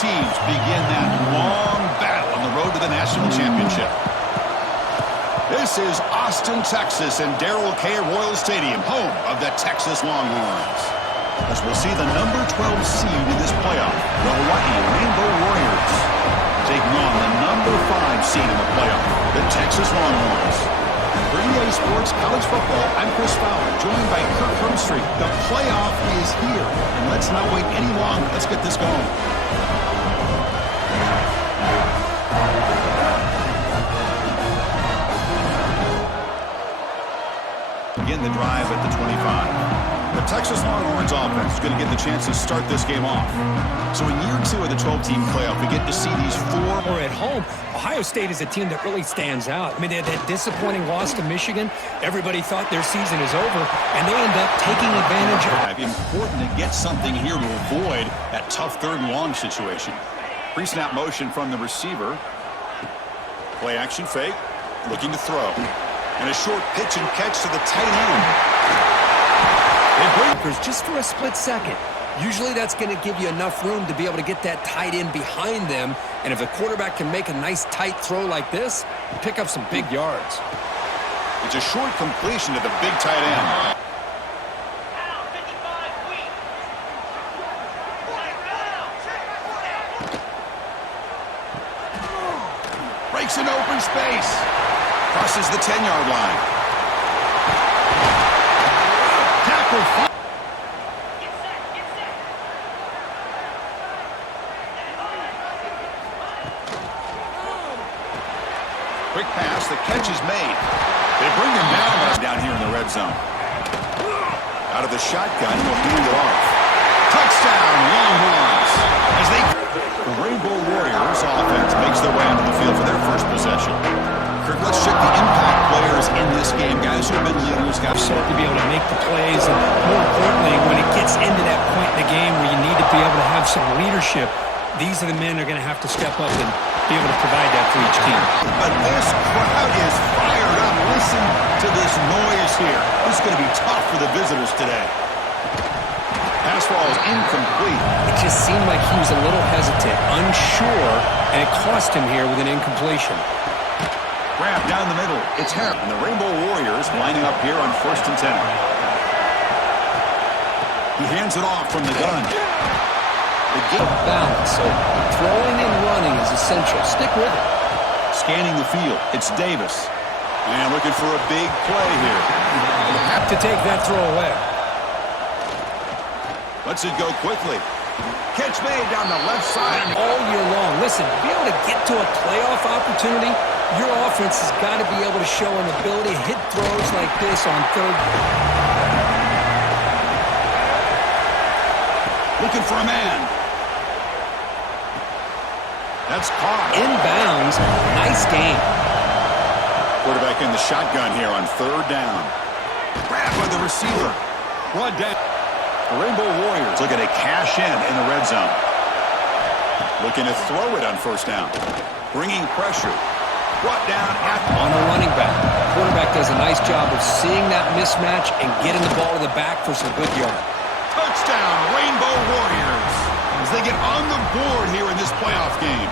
teams begin that long battle on the road to the national championship. This is Austin, Texas, and Darrell K. Royal Stadium, home of the Texas Longhorns. As we'll see the number 12 seed in this playoff, the Hawaii Rainbow Warriors, taking on the number 5 seed in the playoff, the Texas Longhorns. For EA Sports College Football, I'm Chris Fowler, joined by Kirk Hermstreet. The playoff is here, and let's not wait any longer. Let's get this going. Begin the drive at the 25. The Texas Longhorns offense is going to get the chance to start this game off. So in year 2 of the 12-team playoff, we get to see these 4. Or at home, Ohio State is a team that really stands out. I mean, they had that disappointing loss to Michigan. Everybody thought their season is over, and they end up taking advantage of it. Important to get something here to avoid that tough 3rd and long situation. Pre-snap motion from the receiver. Play action fake, looking to throw. And a short pitch and catch to the tight end. Just for a split second. Usually that's going to give you enough room to be able to get that tight end behind them. And if the quarterback can make a nice tight throw like this, pick up some big yards. It's a short completion to the big tight end. Breaks in open space. Crosses the 10-yard line. Tackle. Quick pass, the catch is made. They bring him down here in the red zone. Out of the shotgun, will hand it off. Touchdown, Longhorns. As the Rainbow Warriors offense makes their way into the field for their first possession. Kirk, let's check the impact players in this game. Guys who have been leaders, guys to be able to make the plays, and more importantly, when it gets into that point in the game where you need to be able to have some leadership, these are the men who are going to have to step up and be able to provide that for each team. But this crowd is fired up. Listen to this noise here. This is going to be tough for the visitors today. Pass ball is incomplete. It just seemed like he was a little hesitant, unsure, and it cost him here with an incompletion. Grab down the middle. It's him. And the Rainbow Warriors lining up here on 1st and 10. He hands it off from the gun. The game balance, so throwing and running is essential. Stick with it. Scanning the field, it's Davis. And looking for a big play here. Have to take that throw away. Lets it go quickly. Catch made down the left side. All year long. Listen, to be able to get to a playoff opportunity, your offense has got to be able to show an ability to hit throws like this on 3rd. Looking for a man. That's caught. Inbounds. Nice game. Quarterback in the shotgun here on 3rd down. Grabbed by the receiver. Brought down. The Rainbow Warriors looking to cash in the red zone. Looking to throw it on 1st down. Bringing pressure. Brought down on a running back. Quarterback does a nice job of seeing that mismatch and getting the ball to the back for some good yards. Touchdown, Rainbow Warriors, as they get on the board here in this playoff game.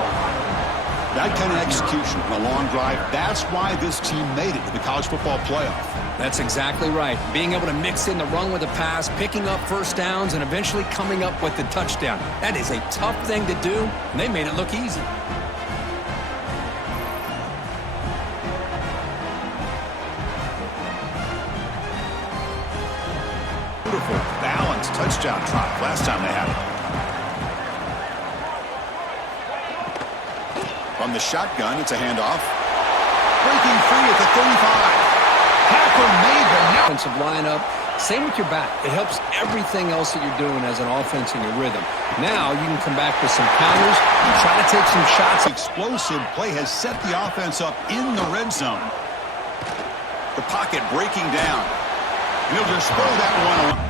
That kind of execution on a long drive, that's why this team made it to the college football playoff. That's exactly right. Being able to mix in the run with the pass, picking up 1st downs, and eventually coming up with the touchdown. That is a tough thing to do, and they made it look easy. Beautiful, balanced touchdown drive last time they had it. From the shotgun, it's a handoff. Breaking free at the 35. Tackle made the offensive lineup. Same with your back. It helps everything else that you're doing as an offense in your rhythm. Now you can come back with some counters and try to take some shots. Explosive play has set the offense up in the red zone. The pocket breaking down. He'll just throw that one around.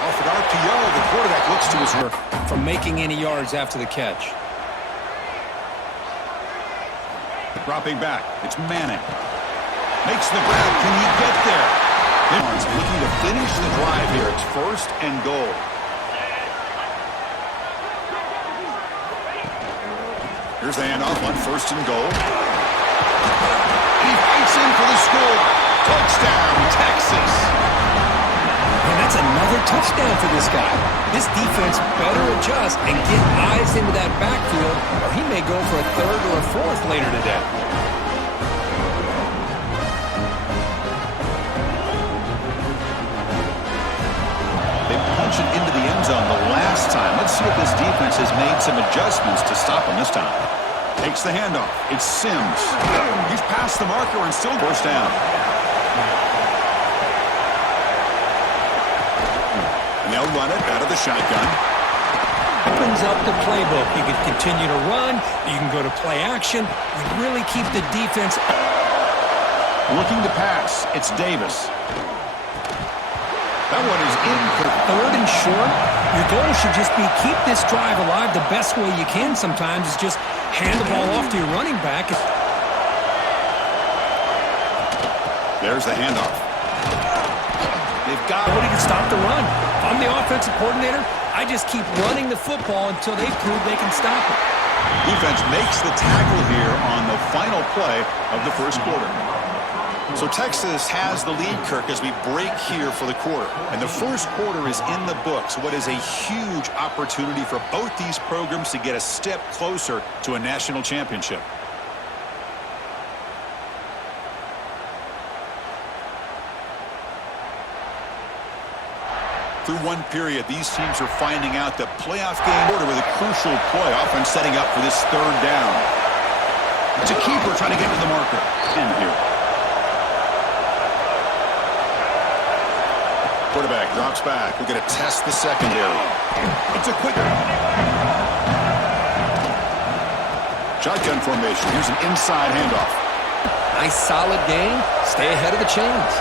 Off an RPO, the quarterback looks to his work. From making any yards after the catch. Dropping back, it's Manning. Makes the grab, can he get there? Looking to finish the drive here, it's 1st and goal. Here's the handoff on 1st and goal. He fights in for the score. Touchdown, Texas. And that's another touchdown for this guy. This defense better adjust and get eyes into that backfield, or he may go for a 3rd or a 4th later today. They punch it into the end zone the last time. Let's see if this defense has made some adjustments to stop him this time. Takes the handoff. It's Sims. He's past the marker and still first down. And they'll run it out of the shotgun. Opens up the playbook. You can continue to run. You can go to play action. You really keep the defense. Looking to pass. It's Davis. That one is in for 3rd and short. Your goal should just be keep this drive alive the best way you can sometimes is just hand the ball off to your running back. There's the handoff. They've got nobody can stop the run. If I'm the offensive coordinator, I just keep running the football until they prove they can stop it. Defense makes the tackle here on the final play of the 1st quarter. So Texas has the lead, Kirk, as we break here for the quarter. And the 1st quarter is in the books. What is a huge opportunity for both these programs to get a step closer to a national championship. Through one period, these teams are finding out the playoff game order with a crucial play, often setting up for this 3rd down. It's a keeper trying to get to the marker. In here. Quarterback drops back. We're going to test the secondary. It's a quick. Shotgun formation. Here's an inside handoff. Nice solid game. Stay ahead of the chains.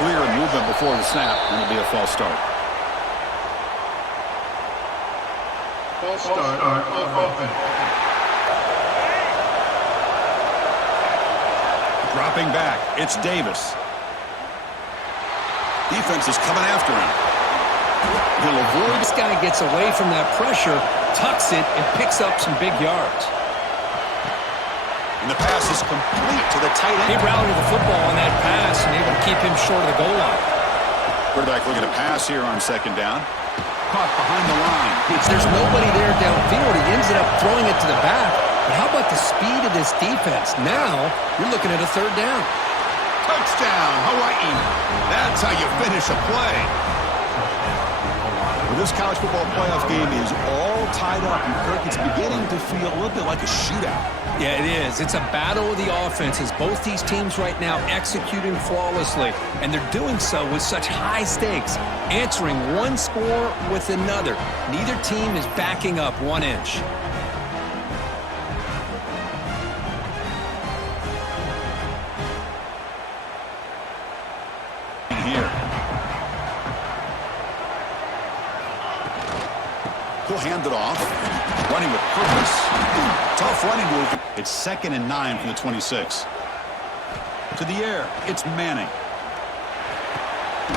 Clear and movement before the snap, and it'll be a false start. False start on offense. Dropping back, it's Davis. Defense is coming after him. He'll avoid. This guy gets away from that pressure, tucks it, and picks up some big yards. And the pass is complete to the tight end. He rallied the football on that pass and able to keep him short of the goal line. Quarterback looking to pass here on 2nd down. Caught behind the line. There's nobody there downfield. He ends up throwing it to the back. But how about the speed of this defense? Now, you're looking at a 3rd down. Touchdown, Hawaii. That's how you finish a play. Well, this college football playoff game is all tied up, and Kirk, it's beginning to feel a little bit like a shootout. Yeah, it is. It's a battle of the offenses. Both these teams right now executing flawlessly, and they're doing so with such high stakes, answering one score with another. Neither team is backing up 1 inch. Here. He'll hand it off. Running with purpose. Tough running move. It's 2nd and 9 from the 26. To the air. It's Manning.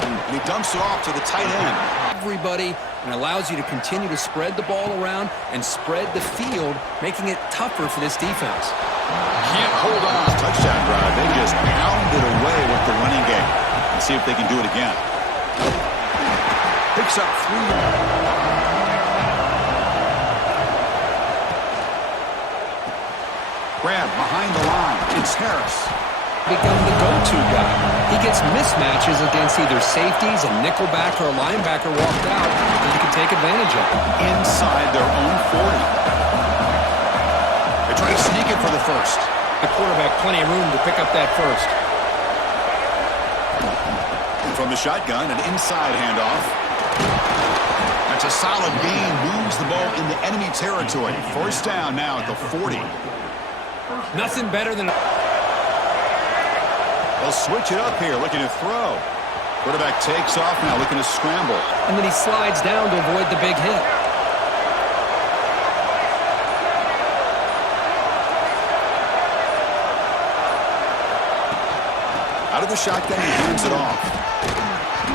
And he dumps it off to the tight end. Everybody, and allows you to continue to spread the ball around and spread the field, making it tougher for this defense. Can't hold on. Touchdown drive. They just pounded away with the running game. Let's see if they can do it again. Picks up 3. Grab behind the line. It's Harris. Become the go-to guy. He gets mismatches against either safeties, a nickelback, or a linebacker walked out that you can take advantage of. Inside their own 40. They try to sneak it for the 1st. The quarterback plenty of room to pick up that 1st. From the shotgun, an inside handoff. That's a solid gain. Moves the ball into enemy territory. 1st down now at the 40. Nothing better than... They'll switch it up here, looking to throw. Quarterback takes off now, looking to scramble. And then he slides down to avoid the big hit. Out of the the shotgun and hands it off.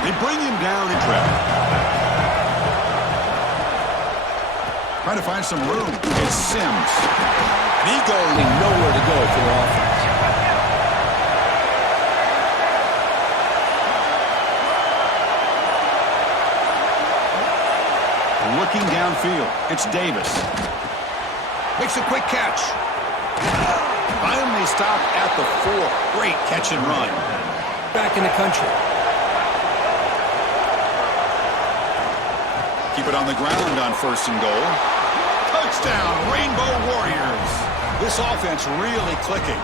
They bring him down in traffic. Trying to find some room. It's Sims. And he goes nowhere to go for offense. Looking downfield. It's Davis. Makes a quick catch. Finally stopped at the 4. Great catch and run. Back in the country. Keep it on the ground on 1st and goal. Touchdown, Rainbow Warriors. This offense really clicking.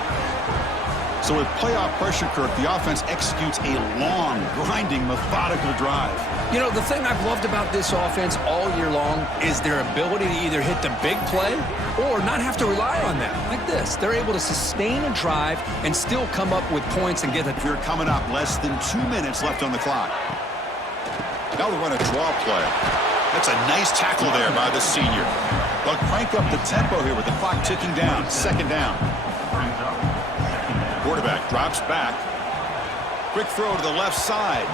So with playoff pressure, Kirk, the offense executes a long, grinding, methodical drive. You know, the thing I've loved about this offense all year long is their ability to either hit the big play or not have to rely on that. Like this, they're able to sustain a drive and still come up with points and get it. You're coming up less than 2 minutes left on the clock. Now they run a draw play. That's a nice tackle there by the senior. They'll crank up the tempo here with the clock ticking down. 2nd down. Quarterback drops back. Quick throw to the left side.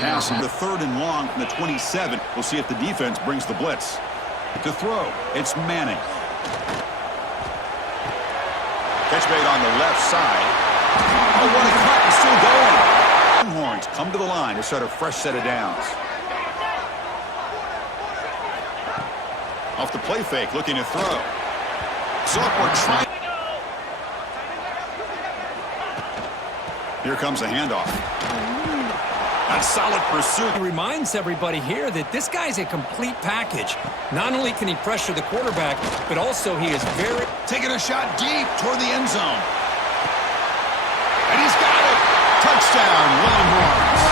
Pass to 3rd and long from the 27. We'll see if the defense brings the blitz. To throw, it's Manning. Catch made on the left side. Oh, what a cut, and still going. Longhorns come to the line to start a fresh set of downs. Off the play fake, looking to throw. So we're trying. Here comes the handoff. A solid pursuit. He reminds everybody here that this guy's a complete package. Not only can he pressure the quarterback, but also he is very... Taking a shot deep toward the end zone. And he's got it. Touchdown, Longhorns.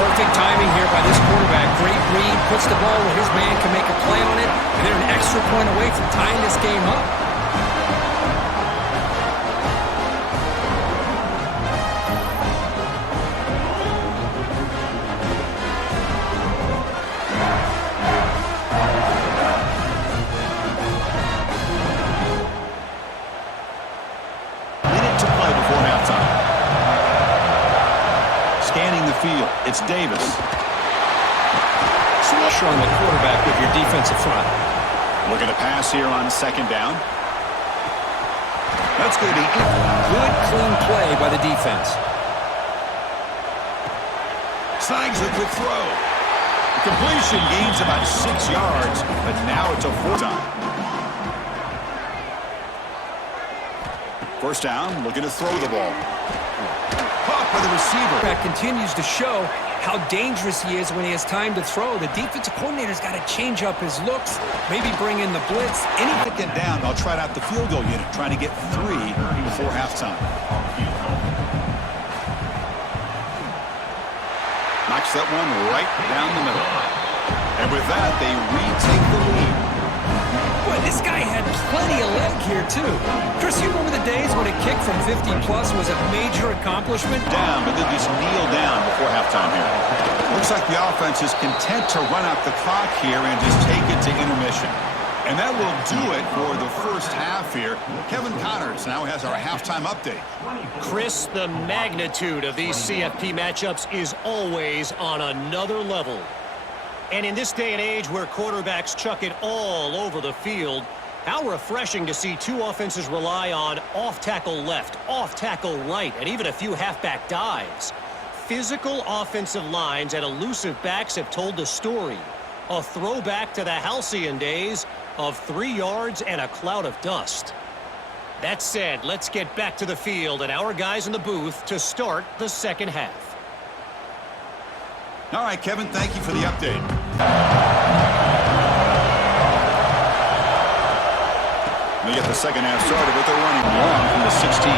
Perfect timing here by this quarterback. Great read, puts the ball where his man can make a play on it, and they're an extra point away from tying this game up. Field. It's Davis. Pressure on the quarterback with your defensive front. Looking to pass here on 2nd down. That's going to be good, clean play by the defense. Snags a quick throw. Completion gains about 6 yards, but now it's a 4th down. 1st down, looking to throw the ball. Caught by the receiver. That continues to show how dangerous he is when he has time to throw. The defensive coordinator's got to change up his looks, maybe bring in the blitz. Anything down, I'll try out the field goal unit, trying to get 3 before halftime. Knocks that one right down the middle. And with that, they retake the lead. Boy, this guy had plenty of leg here, too. Chris, you remember the days when a kick from 50-plus was a major accomplishment? Down, but they just kneel down before halftime here. Looks like the offense is content to run out the clock here and just take it to intermission. And that will do it for the first half here. Kevin Connors now has our halftime update. Chris, the magnitude of these CFP matchups is always on another level. And in this day and age where quarterbacks chuck it all over the field, how refreshing to see 2 offenses rely on off-tackle left, off-tackle right, and even a few halfback dives. Physical offensive lines and elusive backs have told the story. A throwback to the halcyon days of 3 yards and a cloud of dust. That said, let's get back to the field and our guys in the booth to start the 2nd half. All right, Kevin, thank you for the update. We get the 2nd half started with a running long from the 16.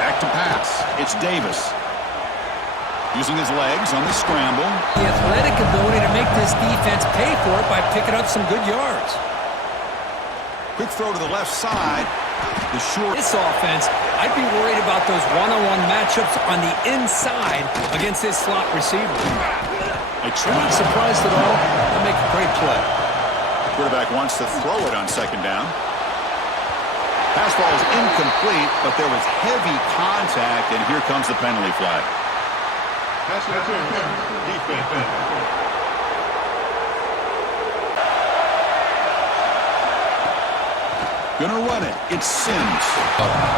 Back to pass. It's Davis. Using his legs on the scramble. The athletic ability to make this defense pay for it by picking up some good yards. Quick throw to the left side. The short. This offense, I'd be worried about those one-on-one matchups on the inside against this slot receiver. I'm not surprised at all. They'll make a great play. Quarterback wants to throw it on 2nd down. Pass ball is incomplete, but there was heavy contact, and here comes the penalty flag. Pass interference. Defense. Gonna run it. It's Sims.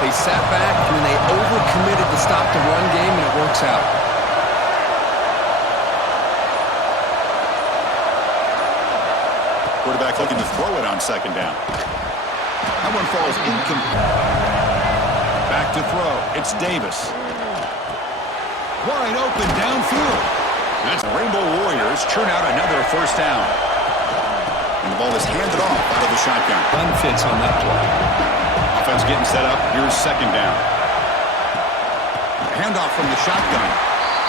They sat back, and they overcommitted to stop the run game, and it works out. Quarterback looking to throw it on second down. That one falls incomplete. Back to throw. It's Davis. Wide open downfield. That's the Rainbow Warriors churn out another first down. And the ball is handed off out of the shotgun. Run fits on that play. Offense getting set up. Here's second down. Handoff from the shotgun.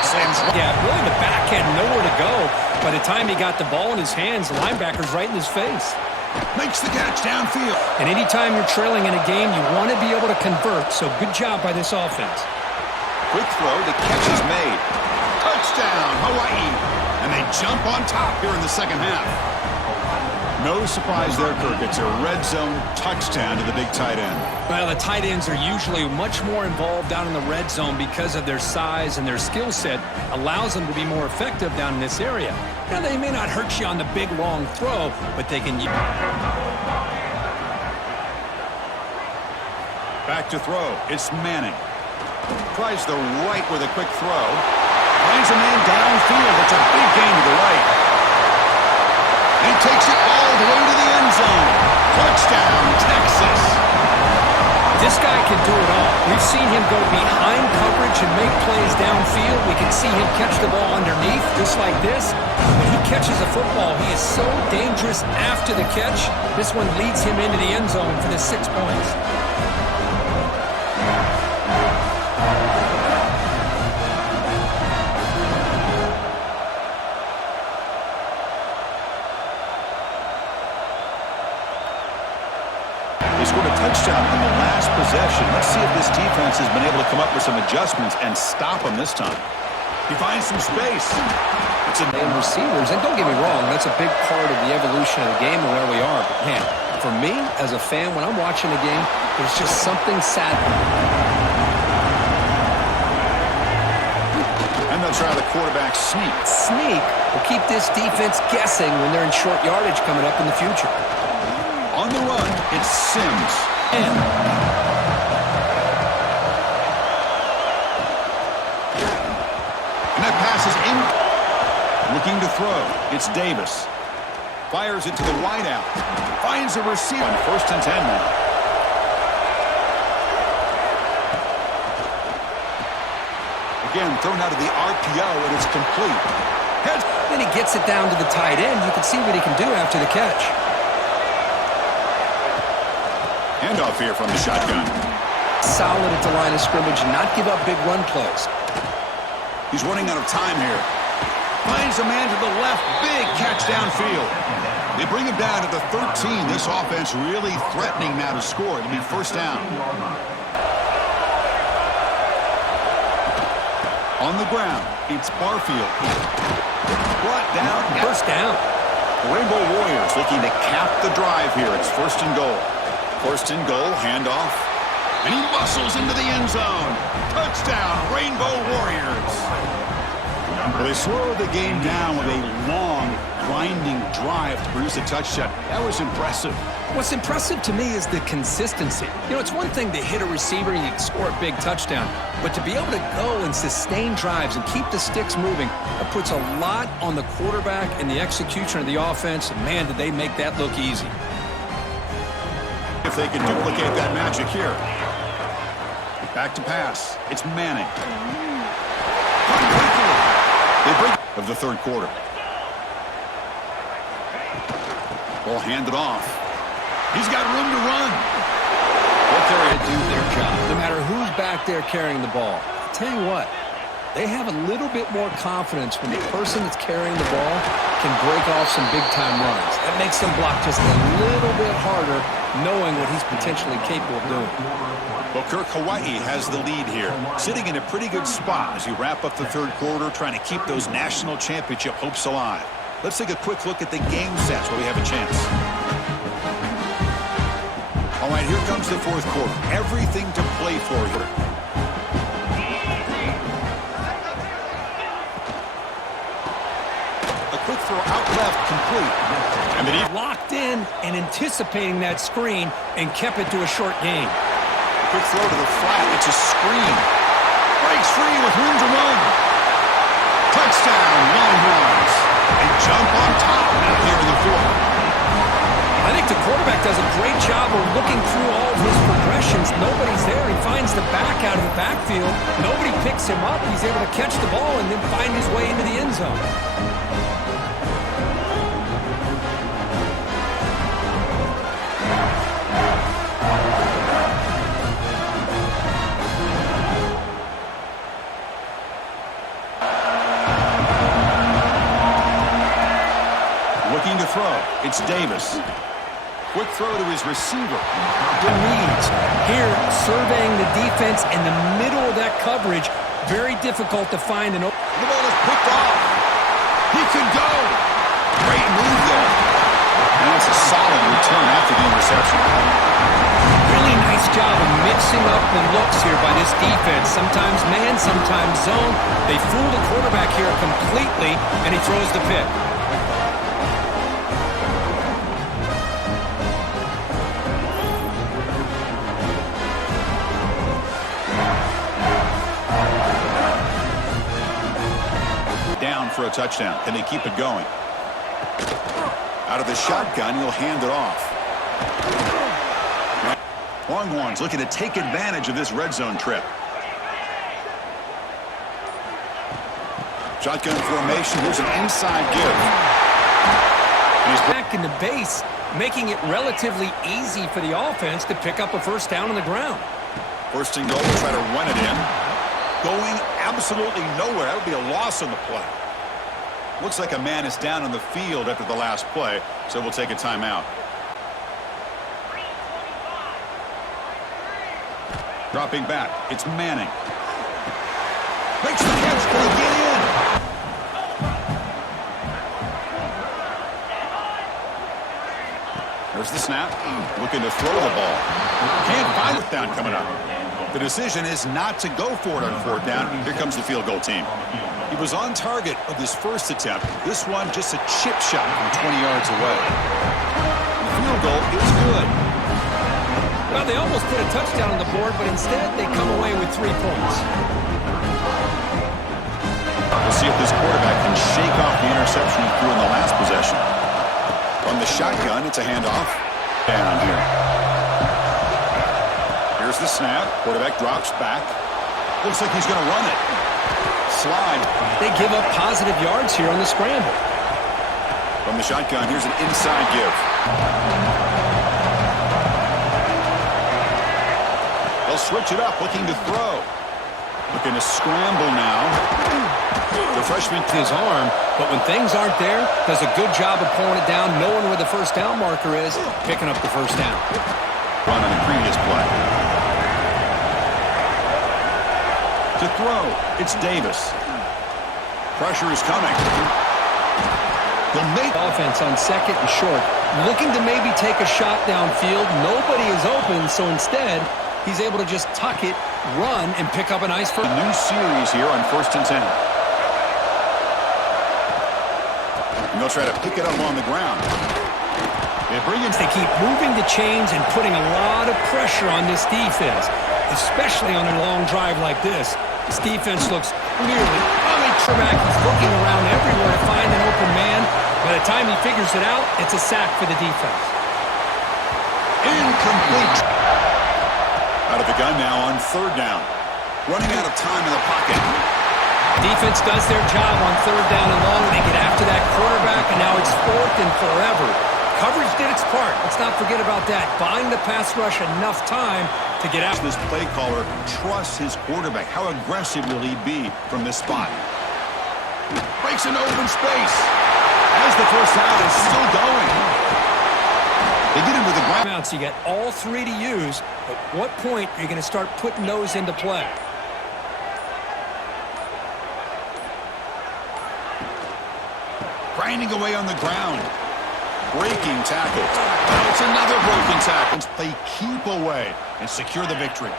Sims. Yeah, really the back had nowhere to go. By the time he got the ball in his hands, the linebacker's right in his face. Makes the catch downfield. And anytime you're trailing in a game, you want to be able to convert. So good job by this offense. Quick throw. The catch is made. Touchdown, Hawaii. And they jump on top here in the second half. No surprise there, Kirk. It's a red zone touchdown to the big tight end. Well, the tight ends are usually much more involved down in the red zone because of their size and their skill set allows them to be more effective down in this area. Now, they may not hurt you on the big, long throw, but they can... Back to throw. It's Manning. Tries the right with a quick throw. Finds a man downfield. It's a big gain to the right. And he takes it all the way to the end zone. Touchdown, Texas. This guy can do it all. We've seen him go behind coverage and make plays downfield. We can see him catch the ball underneath, just like this. When he catches a football, he is so dangerous after the catch. This one leads him into the end zone for the 6 points. Touchdown on the last possession. Let's see if this defense has been able to come up with some adjustments and stop them this time. He finds some space. It's a and receivers, and don't get me wrong, that's a big part of the evolution of the game and where we are. But man, for me as a fan, when I'm watching the game, there's just something sad. And they'll try the quarterback sneak. Sneak will keep this defense guessing when they're in short yardage coming up in the future. On the run, it's Sims. And that pass is in. Looking to throw. It's Davis. Fires it to the wideout. Finds a receiver. First and 10 now. Again, thrown out of the RPO, and it's complete. then he gets it down to the tight end. You can see what he can do after the catch. Handoff here from the shotgun. Solid at the line of scrimmage and not give up big run plays. He's running out of time here. Finds a man to the left. Big catch downfield. They bring him down to the 13. This offense really threatening now to score. It'll be first down. On the ground, it's Barfield. Brought down. First down. The Rainbow Warriors looking to cap the drive here. It's first and goal. First and goal, handoff. And he muscles into the end zone. Touchdown, Rainbow Warriors. Well, they slow the game down with a long, grinding drive to produce a touchdown. That was impressive. What's impressive to me is the consistency. You know, it's one thing to hit a receiver and you can score a big touchdown, but to be able to go and sustain drives and keep the sticks moving, that puts a lot on the quarterback and the execution of the offense, and man, did they make that look easy. If they can duplicate that magic here. Back to pass. It's Manning. They break of the third quarter. Ball handed off. He's got room to run. They're there to do their job, no matter who's back there carrying the ball. I'll tell you what, they have a little bit more confidence when the person that's carrying the ball can break off some big-time runs. That makes them block just a little bit harder, knowing what he's potentially capable of doing. Well, Kirk, Hawaii has the lead here, sitting in a pretty good spot as you wrap up the third quarter, trying to keep those national championship hopes alive. Let's take a quick look at the game sets where we have a chance. All right, here comes the fourth quarter. Everything to play for here. A quick throw out left, complete. And then he Locked in and anticipating that screen and kept it to a short gain. quick throw to the flat. It's a screen. Breaks free with room to run. Touchdown, Longhorns. They jump on top now here in the fourth. I think the quarterback does a great job of looking through all of his progressions. Nobody's there. He finds the back out of the backfield. Nobody picks him up. He's able to catch the ball and then find his way into the end zone. Looking to throw. It's Davis. Quick throw to his receiver. The reads. Here, surveying the defense in the middle of that coverage. Very difficult to find an open. The ball is picked off. He could go. Great move there. And it's a solid return after the interception. Really nice job of mixing up the looks here by this defense. Sometimes man, sometimes zone. They fool the quarterback here completely, and he throws the pick. Down for a touchdown. Can they keep it going? Out of the shotgun, he'll hand it off. Longhorns looking to take advantage of this red zone trip. Shotgun formation. Here's an inside give. And he's Back in the base, making it relatively easy for the offense to pick up a first down on the ground. first and goal. Try to run it in. Going absolutely nowhere. That would be a loss on the play. Looks like a man is down on the field after the last play, so we'll take a timeout. Dropping back, it's Manning. Makes the catch, can he get in? There's the snap, looking to throw the ball. Can't find it down coming up. The decision is not to go for it on fourth down. Here comes the field goal team. He was on target with his first attempt. This one just a chip shot from 20 yards away. The field goal is good. Well, they almost put a touchdown on the board, but instead they come away with 3 points. We'll see if this quarterback can shake off the interception he threw in the last possession. From the shotgun, it's a handoff. Down here. Here's the snap. Quarterback drops back. Looks like he's going to run it. Slide. They give up positive yards here on the scramble. From the shotgun, here's an inside give. They'll switch it up, looking to throw. Looking to scramble now. The freshman His arm, but when things aren't there, does a good job of pulling it down, knowing where the first down marker is, picking up the first down. run on the previous play. To throw, it's Davis. Pressure is coming. He'll make Offense on second and short, looking to maybe take a shot downfield. Nobody is open, so instead, he's able to just tuck it, run, and pick up a nice first. a new series here on 1st and 10. And they'll try to pick it up on the ground. They keep moving the chains and putting a lot of pressure on this defense, especially on a long drive like this. This defense looks clearly quarterback. He's looking around everywhere to find an open man. By the time he figures it out, it's a sack for the defense. Incomplete. Out of the gun now on 3rd down. Running out of time in the pocket. Defense does their job on 3rd down and long. They get after that quarterback, and now it's 4th and forever. Coverage did its part. Let's not forget about that. Buying the pass rush enough time to get after. This play caller trusts his quarterback. How aggressive will he be from this spot? Breaks into open space. As the first down is still going. They get him to the ground. So you got all 3 to use. At what point are you going to start putting those into play? Grinding away on the ground. Breaking tackles. Now it's another broken tackle. They keep away and secure the victory.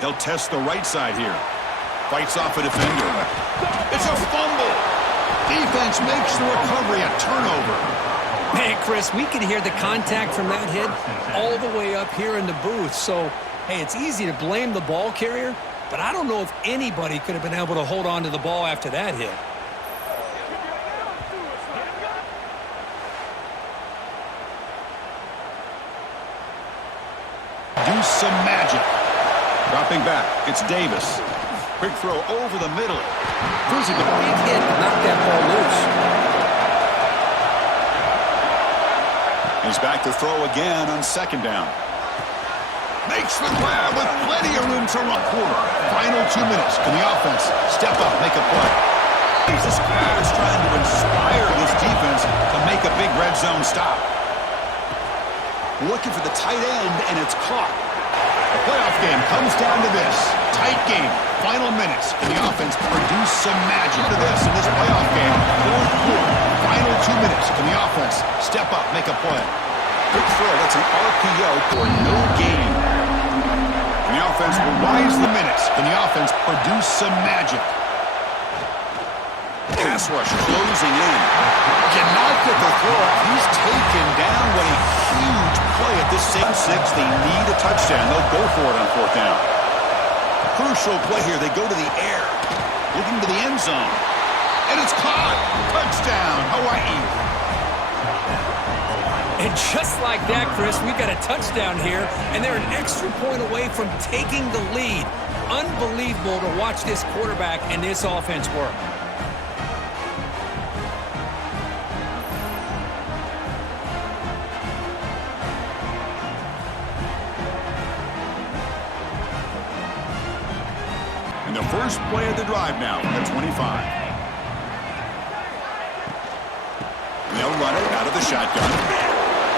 They'll test the right side here. Fights off a defender. It's a fumble. Defense makes the recovery a turnover. Man, Chris, we could hear the contact from that hit all the way up here in the booth. So, hey, it's easy to blame the ball carrier, but I don't know if anybody could have been able to hold on to the ball after that hit. Do some magic. Dropping back, it's Davis. Quick throw over the middle. Physical big hit, knocked that ball loose. He's back to throw again on second down. Makes the grab with plenty of room to run. Quarter. Final 2 minutes. Can the offense step up, make a play? This crowd is trying to inspire this defense to make a big red zone stop. Looking for the tight end, and it's caught. The playoff game comes down to this. Tight game. Final minutes. Can the offense produce some magic to this in this playoff game? Fourth quarter. Final 2 minutes. Can the offense step up, make a play? Good throw. That's an RPO for no gain. And the offense will rise the minutes. Can the offense produce some magic? Pass rush closing in. Cannot get the throw. He's taken down. What a huge play at this same 6. They need a touchdown. They'll go for it on fourth down. Crucial play here. They go to the air. Looking to the end zone. And it's caught. Touchdown, Hawaii. And just like that, Chris, we got a touchdown here, and they're an extra point away from taking the lead. Unbelievable to watch this quarterback and this offense work. And the first play of the drive now from the 25. They'll run it out of the shotgun.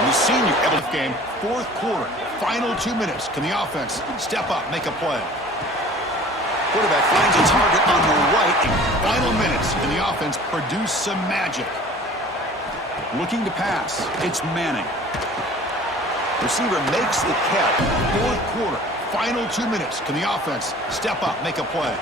And the senior game, fourth quarter, final 2 minutes. Can the offense step up, make a play? Quarterback finds a target on the right. Final minutes. Can the offense produce some magic? Looking to pass. It's Manning. Receiver makes the catch. Fourth quarter, final 2 minutes. Can the offense step up, make a play?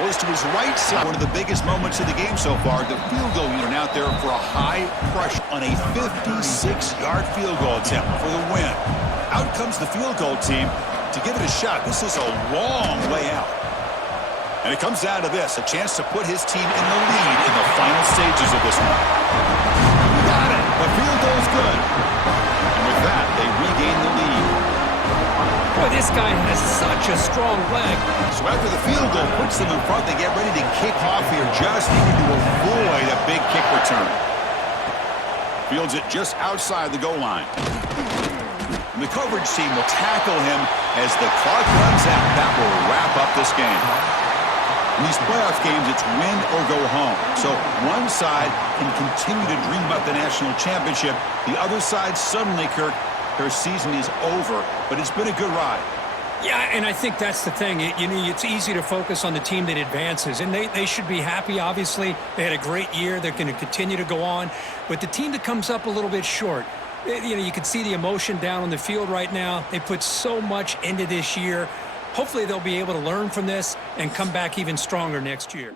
Goes to his right side. One of the biggest moments of the game so far. The field goal unit out there for a high pressure on a 56-yard field goal attempt for the win. Out comes the field goal team to give it a shot. This is a long way out. And it comes down to this, a chance to put his team in the lead in the final stages of this one. Got it. The field goal's good. And with that, they regain the lead. Boy, this guy has such a strong leg. So after the field goal puts them in front, they get ready to kick off here. Just needed to avoid a big kick return. Fields it just outside the goal line. And the coverage team will tackle him as the clock runs out. That will wrap up this game. In these playoff games, it's win or go home. So one side can continue to dream about the national championship. The other side suddenly, Kirk, their season is over, but it's been a good ride. Yeah, and I think that's the thing. It's easy to focus on the team that advances, and they should be happy, obviously. They had a great year. They're going to continue to go on. But the team that comes up a little bit short, you can see the emotion down on the field right now. They put so much into this year. Hopefully they'll be able to learn from this and come back even stronger next year.